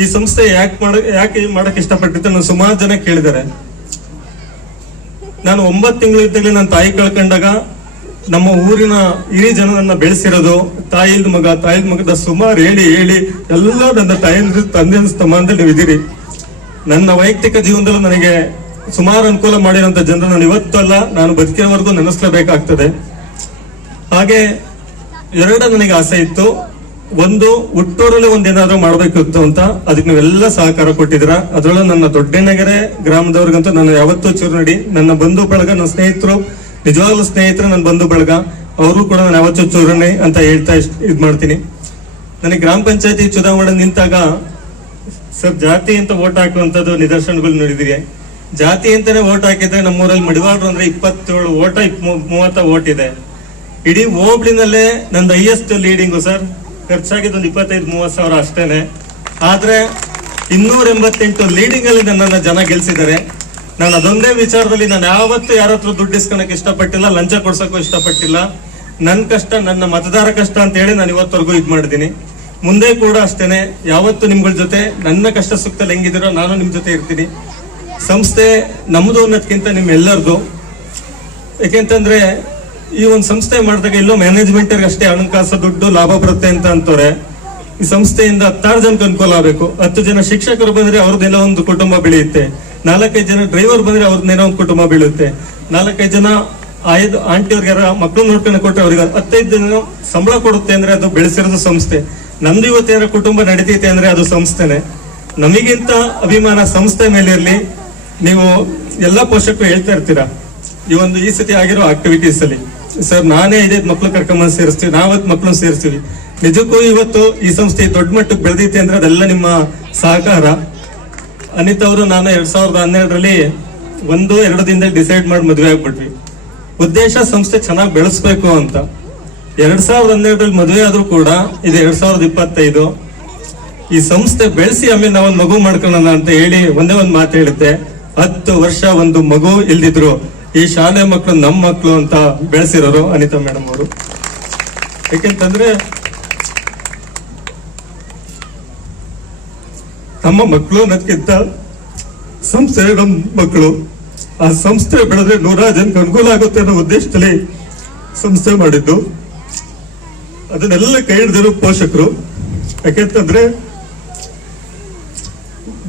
ಈ ಸಂಸ್ಥೆ ಯಾಕೆ ಮಾಡಕ್ ಇಷ್ಟಪಟ್ಟಿತ್ತು ನಾನು ಸುಮಾರು ಜನ ಕೇಳಿದ್ದಾರೆ. ನಾನು 9 ತಿಂಗಳು ಇದ್ದಾಗಲೇ ನನ್ನ ತಾಯಿ ಕಳ್ಕೊಂಡಾಗ ನಮ್ಮ ಊರಿನ ಹಿರಿಯ ಜನ ನನ್ನ ಬೆಳೆಸಿರೋದು, ತಾಯಿಲ್ದ ಮಗದ ಸುಮಾರು ಹೇಳಿ ಎಲ್ಲ ನನ್ನ ತಾಯಿಯ ತಂದೆ ಸ್ಥಾನದಲ್ಲಿ ನೀವು ಇದೀರಿ. ನನ್ನ ವೈಯಕ್ತಿಕ ಜೀವನದಲ್ಲೂ ನನಗೆ ಸುಮಾರು ಅನುಕೂಲ ಮಾಡಿರೋಂಥ ಜನರು ನಾನು ಇವತ್ತಲ್ಲ, ನಾನು ಬದುಕಿರೋವರೆಗೂ ನೆನೆಸ್ಲೇಬೇಕಾಗ್ತದೆ. ಹಾಗೆ ನನಗೆ ಆಸೆ ಇತ್ತು. ಒಂದು, ಹುಟ್ಟೂರಲ್ಲಿ ಒಂದೇನಾದ್ರೂ ಮಾಡ್ಬೇಕಿತ್ತು ಅಂತ, ಅದಕ್ಕೆ ನೀವೆಲ್ಲ ಸಹಕಾರ ಕೊಟ್ಟಿದ್ದೀರಾ. ಅದರಲ್ಲೂ ನನ್ನ ದೊಡ್ಡನಗೆರೆ ಗ್ರಾಮದವ್ರಿಗಂತೂ ನಾನು ಯಾವತ್ತೂ ಚೂರುನಡಿ, ನನ್ನ ಬಂಧು ಬಳಗ, ನನ್ನ ಸ್ನೇಹಿತರು, ನಿಜವಾಗ್ಲೂ ಸ್ನೇಹಿತರು, ನನ್ನ ಬಂಧು ಬಳಗ, ಅವರು ಕೂಡ ನಾನು ಯಾವತ್ತೂ ಚೂರಣಿ ಅಂತ ಹೇಳ್ತಾ ಇದ್ ಮಾಡ್ತೀನಿ. ನನಗೆ ಗ್ರಾಮ ಪಂಚಾಯತಿ ಚುನಾವಣೆ ನಿಂತಾಗ ಸರ್ ಜಾತಿ ಅಂತ ವೋಟ್ ಹಾಕುವಂಥದ್ದು ನಿದರ್ಶನಗಳು ನೋಡಿದಿರಿ. ಜಾತಿ ಅಂತಾನೆ ವೋಟ್ ಹಾಕಿದ್ರೆ ನಮ್ಮೂರಲ್ಲಿ ಮಡಿವಾಡ್ರು ಅಂದ್ರೆ 27 ಓಟ 30 ಓಟ್ ಇದೆ. ಇಡೀ ಹೋಬ್ಳಿನಲ್ಲೇ ನಂದು ಹೈಯೆಸ್ಟ್ ಲೀಡಿಂಗು ಸರ್. ಖರ್ಚಾಗಿದ್ದು 25-30 ಸಾವಿರ ಅಷ್ಟೇನೆ. ಆದ್ರೆ 288 ಲೀಡಿಂಗ್ ಅಲ್ಲಿ ನನ್ನನ್ನ ಜನ ಗೆಲ್ಸಿದ್ದಾರೆ. ನಾನು ಅದೊಂದೇ ವಿಚಾರದಲ್ಲಿ ನಾನು ಯಾವತ್ತೂ ಯಾರ ಹತ್ರ ದುಡ್ಡು ಇಸ್ಕೊಳಕ್ ಇಷ್ಟಪಟ್ಟಿಲ್ಲ, ಲಂಚ ಕೊಡ್ಸಕ್ಕೂ ಇಷ್ಟಪಟ್ಟಿಲ್ಲ. ನನ್ನ ಕಷ್ಟ ನನ್ನ ಮತದಾರ ಕಷ್ಟ ಅಂತ ಹೇಳಿ ನಾನು ಇವತ್ತವರೆಗೂ ಇದ್ ಮಾಡಿದ್ದೀನಿ. ಮುಂದೆ ಕೂಡ ಅಷ್ಟೇನೆ, ಯಾವತ್ತು ನಿಮ್ಗಳ ಜೊತೆ ನನ್ನ ಕಷ್ಟ ಸುಖದಲ್ಲಿ ಹೆಂಗಿದಿರೋ ನಾನು ನಿಮ್ ಜೊತೆ ಇರ್ತೀನಿ. ಸಂಸ್ಥೆ ನಮ್ದು ಅನ್ನೋದಕ್ಕಿಂತ ನಿಮ್ಮೆಲ್ಲರದು. ಯಾಕೆಂತಂದ್ರೆ ಈ ಒಂದು ಸಂಸ್ಥೆ ಮಾಡಿದಾಗ ಎಲ್ಲೋ ಮ್ಯಾನೇಜ್ಮೆಂಟ್ ಅಷ್ಟೇ ಹಣಕಾಸು ದುಡ್ಡು ಲಾಭ ಬರುತ್ತೆ ಅಂತ ಅಂತಾರೆ. ಈ ಸಂಸ್ಥೆಯಿಂದ 16 ಜನಕ್ಕೆ ಅನುಕೂಲ ಆಗಬೇಕು. 10 ಜನ ಶಿಕ್ಷಕರು ಬಂದ್ರೆ ಅವ್ರದ್ದೇನೋ ಒಂದು ಕುಟುಂಬ ಬೆಳೆಯುತ್ತೆ. 4-5 ಜನ ಡ್ರೈವರ್ ಬಂದ್ರೆ ಅವ್ರದ್ದೇನೋ ಒಂದು ಕುಟುಂಬ ಬೆಳೆಯುತ್ತೆ. 4-5 ಜನ ಆಂಟಿಯವ್ರಿಗೆ ಮಕ್ಕಳು ನೋಡ್ಕೊಂಡು ಕೊಟ್ಟರೆ ಅವ್ರಿಗೆ 15 ಜನ ಸಂಬಳ ಕೊಡುತ್ತೆ ಅಂದ್ರೆ ಅದು ಬೆಳೆಸಿರೋದು ಸಂಸ್ಥೆ. ನಮ್ದು ಇವತ್ತೇನಾರ ಕುಟುಂಬ ನಡೀತೈತೆ ಅಂದ್ರೆ ಅದು ಸಂಸ್ಥೆನೆ. ನಮಗಿಂತ ಅಭಿಮಾನ ಸಂಸ್ಥೆ ಮೇಲೆ ಇರ್ಲಿ. ನೀವು ಎಲ್ಲಾ ಪೋಷಕರು ಹೇಳ್ತಾ ಇರ್ತೀರಾ ಈ ಸತಿ ಆಗಿರೋ ಆಕ್ಟಿವಿಟೀಸ್ ಅಲ್ಲಿ, ಸರ್ ನಾನೇ 5 ಮಕ್ಳು ಕರ್ಕೊಂಬಂದು ಸೇರಿಸ್ತೀವಿ, ನಾವತ್ ಮಕ್ಳು ಸೇರಿಸ್ತೀವಿ. ನಿಜಕ್ಕೂ ಇವತ್ತು ಈ ಸಂಸ್ಥೆ ದೊಡ್ಡ ಮಟ್ಟಕ್ಕೆ ಬೆಳೆದೈತೆ ಅಂದ್ರೆ ಅದೆಲ್ಲ ನಿಮ್ಮ ಸಹಕಾರ. ಅನಿತಾ ಅವರು ನಾನು 2012ರಲ್ಲಿ 1-2 ದಿನದಲ್ಲಿ ಡಿಸೈಡ್ ಮಾಡಿ ಮದುವೆ ಆಗ್ಬಿಟ್ವಿ. ಉದ್ದೇಶ ಸಂಸ್ಥೆ ಚೆನ್ನಾಗಿ ಬೆಳೆಸ್ಬೇಕು ಅಂತ. 2012ರಲ್ಲಿ ಮದುವೆ ಆದ್ರೂ ಕೂಡ ಇದು 2025. ಈ ಸಂಸ್ಥೆ ಬೆಳೆಸಿ ಆಮೇಲೆ ನಾವೊಂದು ಮಗು ಮಾಡ್ಕೊಳ್ಳೋಣ ಅಂತ ಹೇಳಿ ಒಂದೇ ಒಂದು ಮಾತು ಹೇಳುತ್ತೆ. 10 ವರ್ಷ ಒಂದು ಮಗು ಇಲ್ದಿದ್ರು ಈ ಶಾಲೆ ಮಕ್ಕಳು ನಮ್ಮ ಮಕ್ಕಳು ಅಂತ ಬೆಳೆಸಿರೋರು ಅನಿತಾ ಮೇಡಮ್ ಅವರು. ಯಾಕೆಂತಂದ್ರೆ ನಮ್ಮ ಮಕ್ಕಳು ಅನ್ನೋದಕ್ಕಿಂತ ಸಂಸ್ಥೆ ನಮ್ಮ ಮಕ್ಕಳು. ಆ ಸಂಸ್ಥೆ ಬೆಳೆದ್ರೆ 100 ಜನಕ್ಕೆ ಅನುಕೂಲ ಆಗುತ್ತೆ ಅನ್ನೋ ಉದ್ದೇಶದಲ್ಲಿ ಸಂಸ್ಥೆ ಮಾಡಿದ್ದು. ಅದನ್ನೆಲ್ಲ ಕೈ ಹಿಡಿದಿರೋ ಪೋಷಕರು. ಯಾಕೆಂತಂದ್ರೆ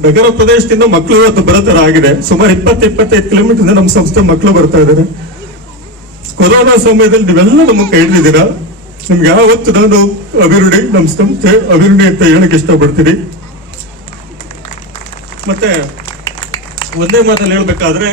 ನಗರ ಪ್ರದೇಶದಿಂದ ಮಕ್ಕಳು ಇವತ್ತು ಬರೋ ತರ ಆಗಿದೆ. ಸುಮಾರು 20-25 ಕಿಲೋಮೀಟರ್ ನಮ್ಮ ಸಂಸ್ಥೆ ಮಕ್ಕಳು ಬರ್ತಾ ಇದ್ದಾರೆ. ಕೊರೋನಾ ಸಮಯದಲ್ಲಿ ನೀವೆಲ್ಲ ನಮಗೆ ಕೈ ಹಿಡಿದಿದ್ದೀರಾ. ನಿಮ್ಗೆ ಯಾವತ್ತು ನಾನು ಅಭಿವೃದ್ಧಿ, ನಮ್ಮ ಸಂಸ್ಥೆ ಅಭಿವೃದ್ಧಿ ಅಂತ ಹೇಳಕ್ ಇಷ್ಟಪಡ್ತೀನಿ. ಮತ್ತೆ ಒಂದೇ ಮಾತಲ್ಲಿ ಹೇಳ್ಬೇಕಾದ್ರೆ